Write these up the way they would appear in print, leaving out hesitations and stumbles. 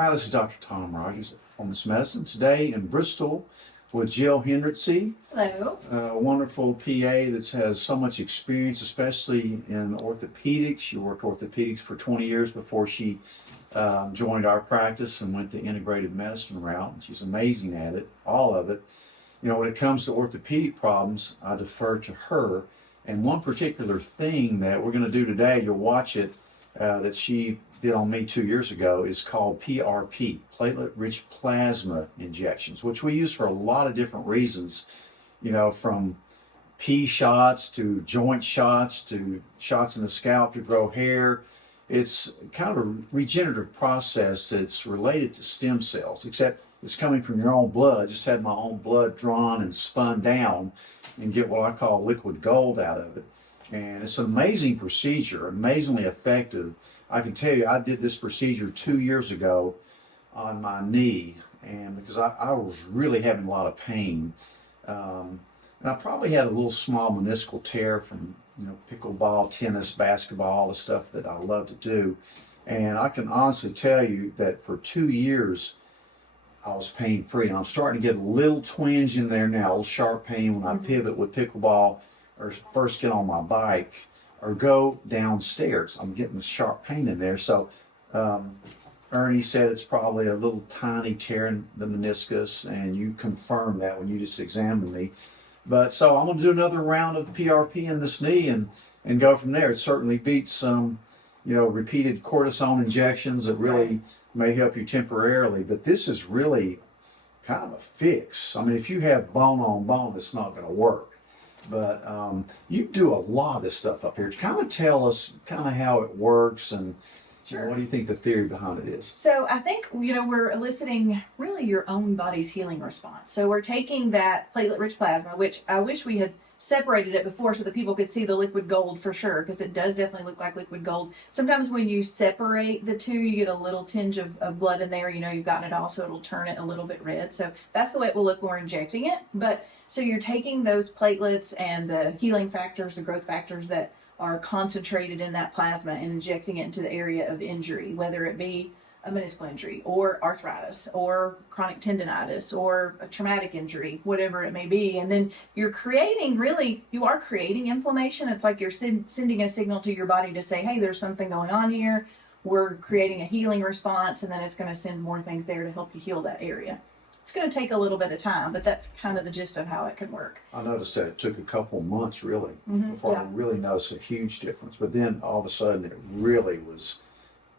Hi, this is Dr. Tom Rogers at Performance Medicine. Today in Bristol with Jill Henritze, Hello. a wonderful PA that has so much experience, especially in orthopedics. She worked orthopedics for 20 years before she joined our practice and went the integrated medicine route. And she's amazing at it, all of it. You know, when it comes to orthopedic problems, I defer to her. And one particular thing that we're going to do today, you'll watch it, that she did on me 2 years ago, is called PRP, platelet-rich plasma injections, which we use for a lot of different reasons, you know, from pea shots to joint shots to shots in the scalp to grow hair. It's kind of a regenerative process that's related to stem cells, except it's coming from your own blood. I just had my own blood drawn and spun down and get what I call liquid gold out of it. And it's an amazing procedure, amazingly effective. I can tell you, I did this procedure 2 years ago on my knee, and because I was really having a lot of pain. And I probably had a little small meniscal tear from, you know, pickleball, tennis, basketball, all the stuff that I love to do. And I can honestly tell you that for 2 years, I was pain-free. And I'm starting to get a little twinge in there now, a little sharp pain when I pivot with pickleball or first get on my bike or go downstairs. I'm getting the sharp pain in there. So Ernie said it's probably a little tiny tear in the meniscus, and you confirmed that when you just examined me. But so I'm going to do another round of PRP in this knee and go from there. It certainly beats some, you know, repeated cortisone injections that really may help you temporarily. But this is really kind of a fix. I mean, if you have bone on bone, it's not going to work. But you do a lot of this stuff up here. Kind of tell us kind of how it works and you know, what do you think the theory behind it is? So I think, you know, we're eliciting really your own body's healing response. So we're taking that platelet-rich plasma, which I wish we had separated it before so that people could see the liquid gold for sure, because it does definitely look like liquid gold. Sometimes when you separate the two, you get a little tinge of blood in there. You know, you've gotten it all, so it'll turn it a little bit red. So that's the way it will look when we're injecting it. But so you're taking those platelets and the healing factors, the growth factors that are concentrated in that plasma and injecting it into the area of injury, whether it be a meniscal injury or arthritis or chronic tendonitis or a traumatic injury, whatever it may be. And then you're creating, really, you are creating inflammation. It's like you're sending a signal to your body to say, hey, there's something going on here. We're creating a healing response, and then it's going to send more things there to help you heal that area. It's going to take a little bit of time, but that's kind of the gist of how it can work. I noticed that it took a couple months really before I really noticed a huge difference. But then all of a sudden it really was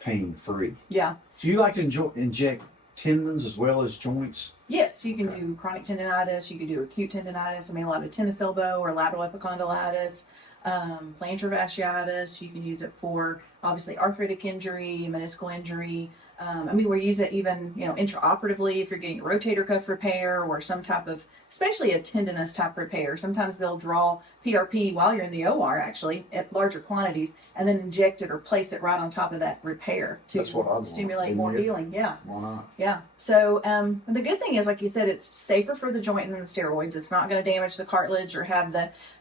pain-free. Yeah. Do you like to inject tendons as well as joints? Yes, you can do chronic tendonitis, you can do acute tendonitis. I mean, a lot of tennis elbow or lateral epicondylitis, plantar fasciitis. You can use it for obviously arthritic injury, meniscal injury. I mean, we use it even, you know, intraoperatively if you're getting a rotator cuff repair or some type of, especially a tendinous type repair. Sometimes they'll draw PRP while you're in the OR, actually, at larger quantities, and then inject it or place it right on top of that repair to stimulate more healing. Yeah. Why not? Yeah. So the good thing is, like you said, it's safer for the joint than the steroids. It's not going to damage the cartilage or have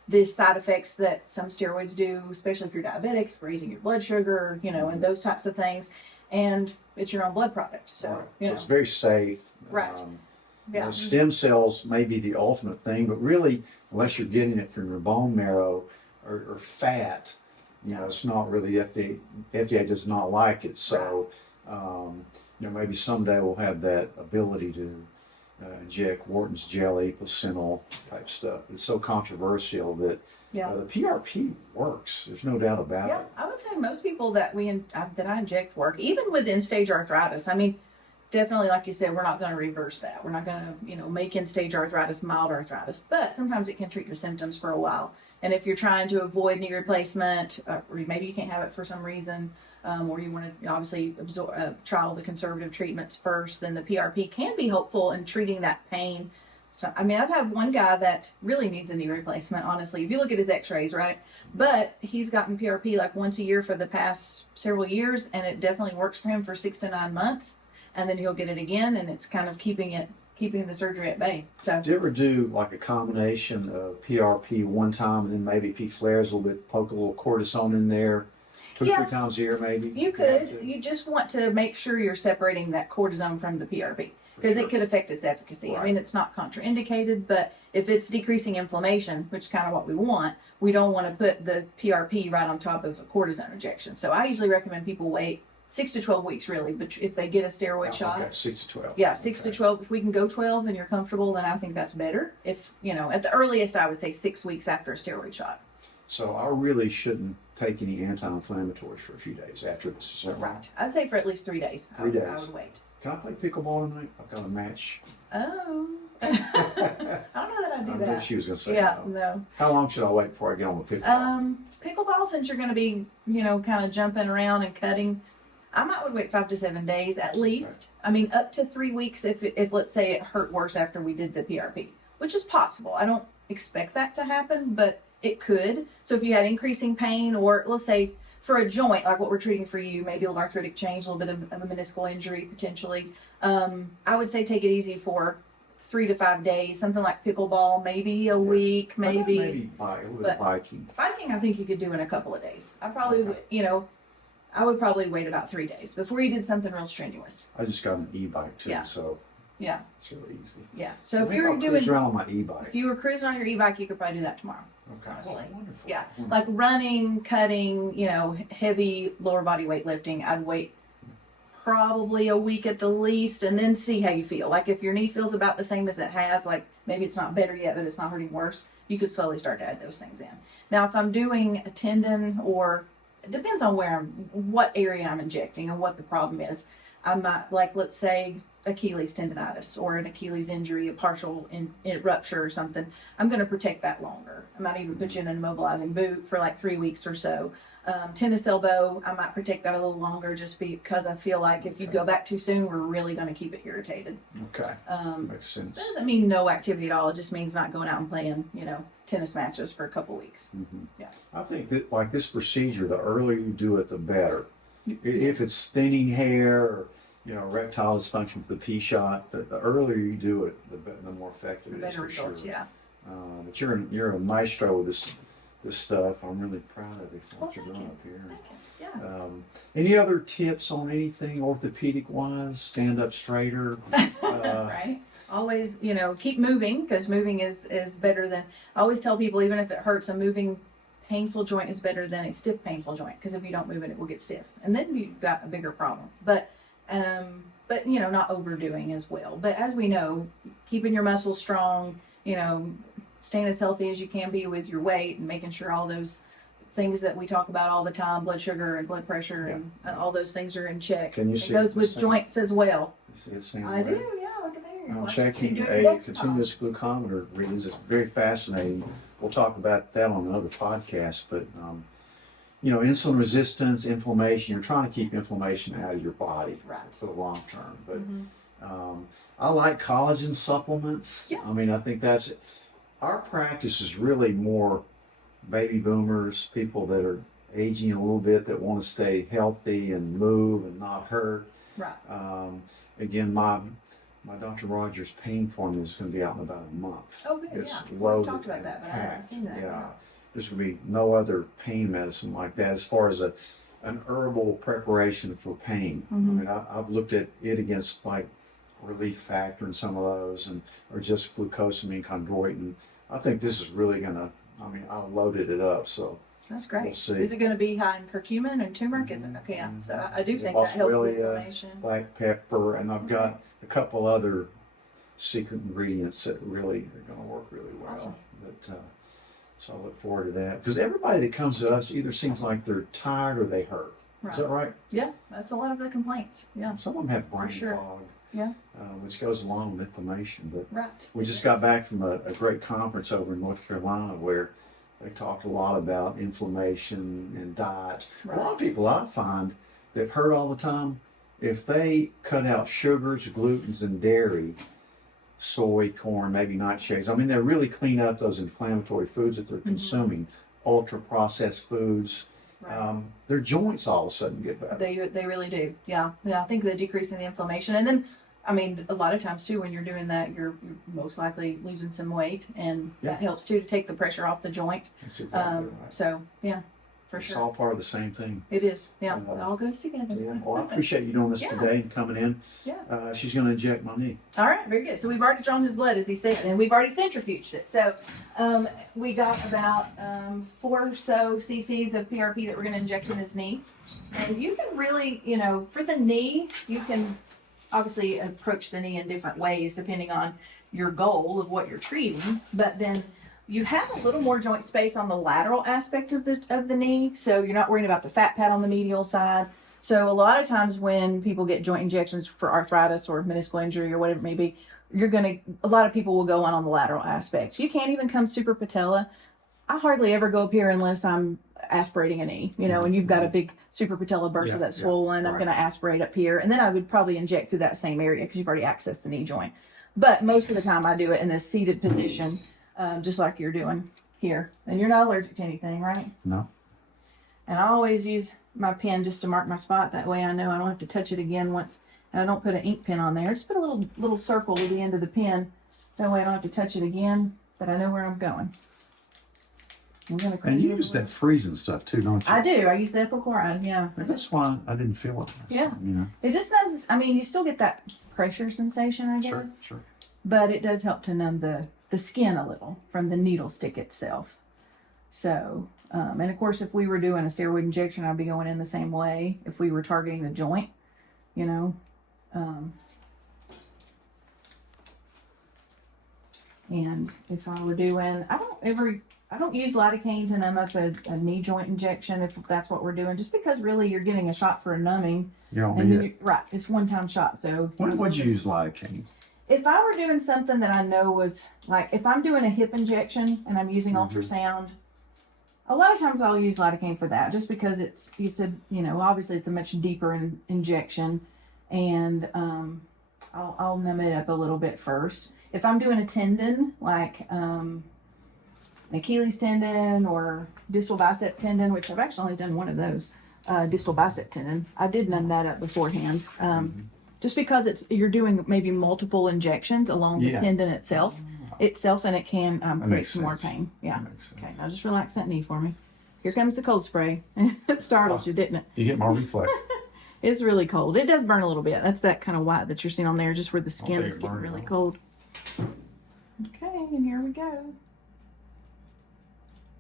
the side effects that some steroids do, especially if you're diabetic, raising your blood sugar, you know, and those types of things. And it's your own blood product. So, right. You know. So it's very safe. Right. You know, stem cells may be the ultimate thing, but really, unless you're getting it from your bone marrow or fat, you know, it's not really, FDA does not like it. So, you know, maybe someday we'll have that ability to inject Wharton's jelly, placental type stuff. It's so controversial that the PRP works. There's no doubt about it. I would say most people that I inject work, even with end-stage arthritis. I mean, definitely, like you said, we're not going to reverse that. We're not going to, you know, make end-stage arthritis mild arthritis, but sometimes it can treat the symptoms for a while. And if you're trying to avoid knee replacement, or maybe you can't have it for some reason, or you want to obviously trial the conservative treatments first, then the PRP can be helpful in treating that pain. So, I mean, I've had one guy that really needs a knee replacement, honestly. If you look at his x-rays, right? But he's gotten PRP like once a year for the past several years, and it definitely works for him for 6 to 9 months. And then he'll get it again, and it's kind of keeping the surgery at bay. So, do you ever do like a combination of PRP one time, and then maybe if he flares a little bit, poke a little cortisone in there? 2 or 3 times a year, maybe. You could. You just want to make sure you're separating that cortisone from the PRP because sure. it could affect its efficacy. Right. I mean, it's not contraindicated, but if it's decreasing inflammation, which is kind of what we want, we don't want to put the PRP right on top of a cortisone injection. So I usually recommend people wait 6 to 12 weeks, really. But if they get a steroid shot, Okay, 6 to 12. yeah, 6 Okay. to 12. If we can go 12 and you're comfortable, then I think that's better. If at the earliest, I would say 6 weeks after a steroid shot. So I really shouldn't take any anti-inflammatories for a few days after this. Is that Right. I'd say for at least 3 days. 3 days. I would wait. Can I play pickleball tonight? I've got a match. Oh. I don't know that I do I knew that. she was going to say Yeah, no. no. How long should I wait before I get on the pickleball? Pickleball, since you're going to be, kind of jumping around and cutting, I might would wait 5 to 7 days at least. I mean, up to 3 weeks if let's say it hurt worse after we did the PRP, which is possible. I don't expect that to happen, but it could. So if you had increasing pain, or let's say for a joint, like what we're treating for you, maybe an arthritic change, a little bit of a meniscal injury potentially, I would say take it easy for 3 to 5 days, something like pickleball, maybe a week, maybe. Maybe a little bit biking. Biking, I think you could do in a couple of days. I probably Okay. would, I would probably wait about 3 days before you did something real strenuous. I just got an e-bike too, Yeah. so Yeah, it's really easy. yeah. So I if think you're I'll cruise doing, around on my e-bike. if you were cruising on your e-bike, you could probably do that tomorrow. Okay. honestly. Oh, wonderful. Yeah, Wonderful. like running, cutting, heavy lower body weight lifting. I'd wait probably a week at the least, and then see how you feel. Like if your knee feels about the same as it has, like maybe it's not better yet, but it's not hurting worse, you could slowly start to add those things in. Now, if I'm doing a tendon, or it depends on what area I'm injecting and what the problem is. I might, like, let's say Achilles tendonitis or an Achilles injury, a partial rupture or something. I'm going to protect that longer. I might even put you in an immobilizing boot for like 3 weeks or so. Tennis elbow, I might protect that a little longer just because I feel like if you go back too soon, we're really going to keep it irritated. Okay. Makes sense. That doesn't mean no activity at all. It just means not going out and playing, tennis matches for a couple weeks. Mm-hmm. Yeah. I think that, like this procedure, the earlier you do it, the better. If Yes. it's thinning hair or erectile dysfunction for the P shot, the earlier you do it, the more effective it is Better for results, sure. yeah. But you're a maestro with this stuff. I'm really proud of you for Well, what you're thank doing you. up here. Thank you. Yeah. Any other tips on anything orthopedic wise? Stand up straighter. Right. Always, keep moving, because moving is better than. I always tell people, even if it hurts, a moving painful joint is better than a stiff painful joint, because if you don't move it will get stiff, and then you've got a bigger problem. But not overdoing as well. But as we know, keeping your muscles strong, staying as healthy as you can be with your weight, and making sure all those things that we talk about all the time, blood sugar and blood pressure and all those things are in check. Can you it see goes the with same? joints as well. You see it stands I there? do, yeah, look at there. I'm Watch checking you do it a next time. continuous glucometer readings. It's very fascinating. We'll talk about that on another podcast. But insulin resistance, inflammation. You're trying to keep inflammation out of your body Right. for the long term. But Mhm. I like collagen supplements. Yeah. I mean, I think that's our practice is really more baby boomers, people that are aging a little bit that want to stay healthy and move and not hurt. Right. Again, my Dr. Rogers pain formula is going to be out in about a month. Oh, good, It's yeah. loaded We've talked about and that, but I haven't packed. seen that. Yeah, there's going to be no other pain medicine like that as far as an herbal preparation for pain. I mean, I've looked at it against like relief factor and some of those, or just glucosamine chondroitin. I think this is really going to. I mean, I loaded it up, so. That's great. We'll see. Is it going to be high in curcumin and turmeric? Is it? Okay, yeah. So I do think that helps with Boswellia, inflammation. black pepper, and I've got a couple other secret ingredients that really are going to work really well. Awesome. But so I look forward to that, because everybody that comes to us either seems like they're tired or they hurt. Right. Is that right? Yeah, that's a lot of the complaints. Yeah. Some of them have brain sure. fog, Yeah. which goes along with inflammation. But Right. we just got back from a great conference over in North Carolina where they talked a lot about inflammation and diet. A lot of people I find that hurt all the time, if they cut out sugars, glutens, and dairy, soy, corn, maybe nightshades, I mean, they really clean up those inflammatory foods that they're consuming, ultra processed foods. Right. Their joints all of a sudden get better. They really do. Yeah. Yeah. I think the decreasing the inflammation, and then I mean, a lot of times too, when you're doing that, you're most likely losing some weight, and that helps too to take the pressure off the joint. That's exactly right. So yeah. For It's sure. all part of the same thing. It is. Yeah. It all goes together. Yeah. Well, I appreciate you doing this Yeah. today and coming in. Yeah. She's going to inject my knee. All right, very good. So we've already drawn his blood, as he said, and we've already centrifuged it. So we got about 4 or so cc's of PRP that we're going to inject in his knee. And you can really, for the knee, you can obviously approach the knee in different ways depending on your goal of what you're treating. But then you have a little more joint space on the lateral aspect of the knee, so you're not worrying about the fat pad on the medial side. So a lot of times when people get joint injections for arthritis or meniscal injury or whatever it may be, a lot of people will go on the lateral aspect. You can't even come super patella. I hardly ever go up here unless I'm aspirating a knee, and you've got a big super patella bursa that's swollen. I'm going to aspirate up here, and then I would probably inject through that same area because you've already accessed the knee joint. But most of the time I do it in this seated position, just like you're doing here. And you're not allergic to anything, right? No. And I always use my pen just to mark my spot. That way I know I don't have to touch it again once. And I don't put an ink pen on there. Just put a little circle with the end of the pen. That way I don't have to touch it again, but I know where I'm going. And you use that freezing stuff too, don't you? I do. I use the ethyl chloride, yeah. That's why I didn't feel it. Yeah. You know. It just numbs, you still get that pressure sensation, I guess. Sure. But it does help to numb the skin a little from the needle stick itself. So, and of course, if we were doing a steroid injection, I'd be going in the same way if we were targeting the joint, and if I were doing, I don't use lidocaine to numb up a knee joint injection if that's what we're doing, just because really you're getting a shot for a numbing. You don't And need then it. right, it's one-time shot. So When would you use lidocaine? if I were doing something that I know was like, if I'm doing a hip injection and I'm using ultrasound, a lot of times I'll use lidocaine for that, just because it's a obviously it's a much deeper injection, and I'll numb it up a little bit first. If I'm doing a tendon like an Achilles tendon or distal bicep tendon, which I've actually only done one of those, distal bicep tendon, I did numb that up beforehand. Just because you're doing maybe multiple injections along the tendon itself, and it can create makes some more sense. pain. Yeah. That makes sense. Okay, now just relax that knee for me. Here comes the cold spray. It startled you, didn't it? You get more reflex. It's really cold. It does burn a little bit. That's that kind of white that you're seeing on there, just where the skin think is it getting burned really it. cold. Okay, and here we go.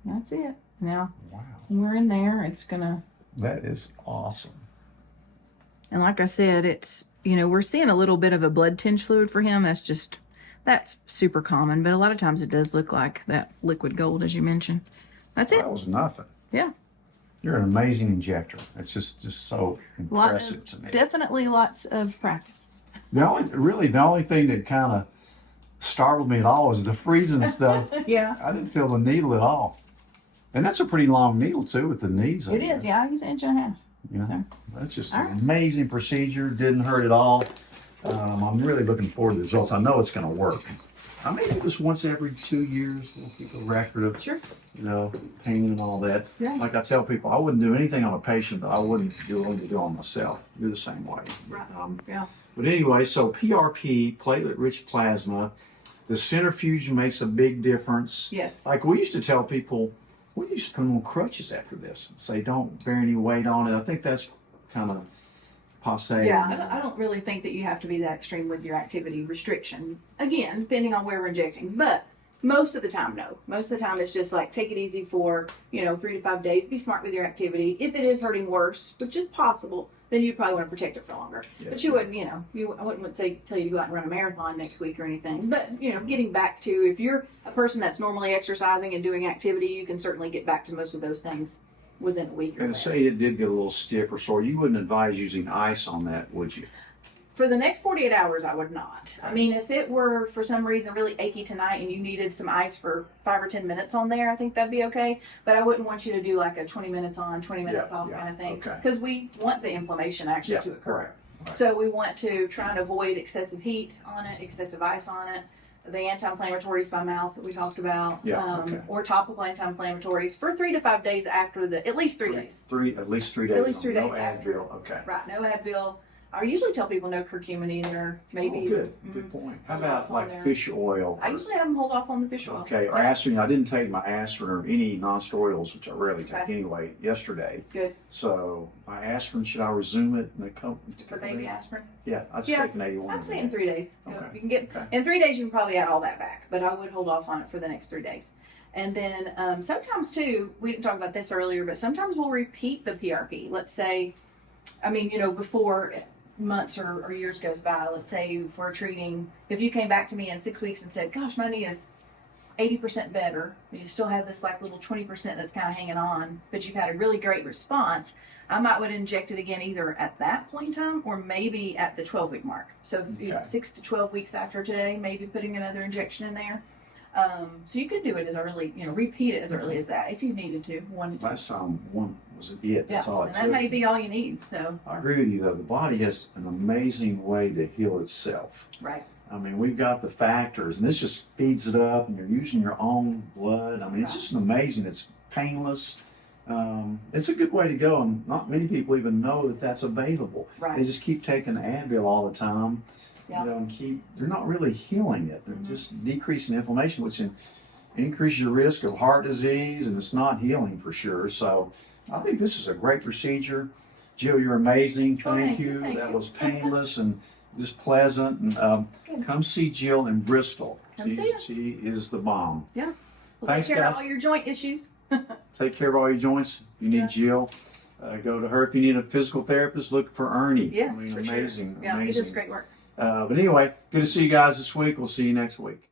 That's it. Now, Wow. when we're in there, it's gonna. That is awesome. And like I said, it's, we're seeing a little bit of a blood tinge fluid for him. That's super common, but a lot of times it does look like that liquid gold, as you mentioned. That's it. That was nothing. Yeah. You're an amazing injector. It's just so impressive to me. Definitely lots of practice. The only thing that kind of startled me at all was the freezing stuff. Yeah. I didn't feel the needle at all. And that's a pretty long needle too with the knees. It is, yeah. I use an inch and a half. You know, So. that's just All an right. amazing procedure. Didn't hurt at all. I'm really looking forward to the results. I know it's going to work. I may do this once every 2 years. We'll keep a record of, Sure. pain and all that. Yeah. Like I tell people, I wouldn't do anything on a patient that I wouldn't be willing to do on myself. You're the same way. Right. Yeah. But anyway, so PRP, platelet-rich plasma, the centrifuge makes a big difference. Yes. Like we used to tell people, we used to put them on crutches after this and say, don't bear any weight on it. I think that's kind of passe. Yeah, I don't really think that you have to be that extreme with your activity restriction. Again, depending on where we're injecting. But most of the time, no. Most of the time, it's just like take it easy for 3 to 5 days. Be smart with your activity. If it is hurting worse, which is possible, then you probably want to protect it for longer. Yeah. But you wouldn't, I wouldn't tell you to go out and run a marathon next week or anything. But getting back to, if you're a person that's normally exercising and doing activity, you can certainly get back to most of those things within a week or And less. say it did get a little stiff or sore, you wouldn't advise using ice on that, would you? For the next 48 hours, I would not. I mean, if it were for some reason really achy tonight and you needed some ice for 5 or 10 minutes on there, I think that'd be okay. But I wouldn't want you to do like a 20 minutes on, 20 minutes off kind of thing. Okay. Because we want the inflammation actually to occur. Right. So we want to try and avoid excessive heat on it, excessive ice on it. The anti-inflammatories by mouth that we talked about, Yeah, okay. or topical anti-inflammatories for 3 to 5 days after at least 3 days. At least 3 days. At least 3 no days after. Advil. Okay. Right, no Advil. I usually tell people no curcumin either. Maybe. Oh, good point. How about on like there. fish oil? I usually have them hold off on the fish oil. Okay, or Yeah. aspirin. I didn't take my aspirin or any non-steroidals, which I rarely take Okay. anyway, yesterday. Good. So my aspirin, should I resume it in a couple? Just a baby aspirin. Yeah, I just Yeah, take an 81. I'd say in 3 days. Okay. You can get Okay. in 3 days. You can probably add all that back, but I would hold off on it for the next 3 days. And then sometimes too, we didn't talk about this earlier, but sometimes we'll repeat the PRP. Let's say, I mean, before months or years goes by, let's say if we're treating, if you came back to me in 6 weeks and said, gosh, my knee is 80% better, but you still have this like little 20% that's kind of hanging on, but you've had a really great response, I might would inject it again either at that point in time or maybe at the 12-week mark. So Okay. 6 to 12 weeks after today, maybe putting another injection in there. So you could do it as early, repeat it as early as that if you needed to. Last time one was it. That's all it and took. that may be all you need. So I agree with you though. The body has an amazing way to heal itself. right. I mean, we've got the factors, and this just speeds it up, and you're using your own blood. I mean, it's just amazing. It's painless. It's a good way to go, and not many people even know that that's available. Right. They just keep taking Advil all the time, Yeah. and they're not really healing it. They're just decreasing inflammation, which increases your risk of heart disease, and it's not healing for sure. So I think this is a great procedure. Jill, you're amazing. Thank you. Thank That you. was painless and just pleasant. And come see Jill in Bristol. Come see us. She is the bomb. Yeah. We'll Thanks, take care guys. of all your joint issues. Take care of all your joints. If you need Yeah. Jill, go to her. If you need a physical therapist, look for Ernie. Yes, I mean, for amazing, sure. Yeah, amazing. he does great work. But anyway, good to see you guys this week. We'll see you next week.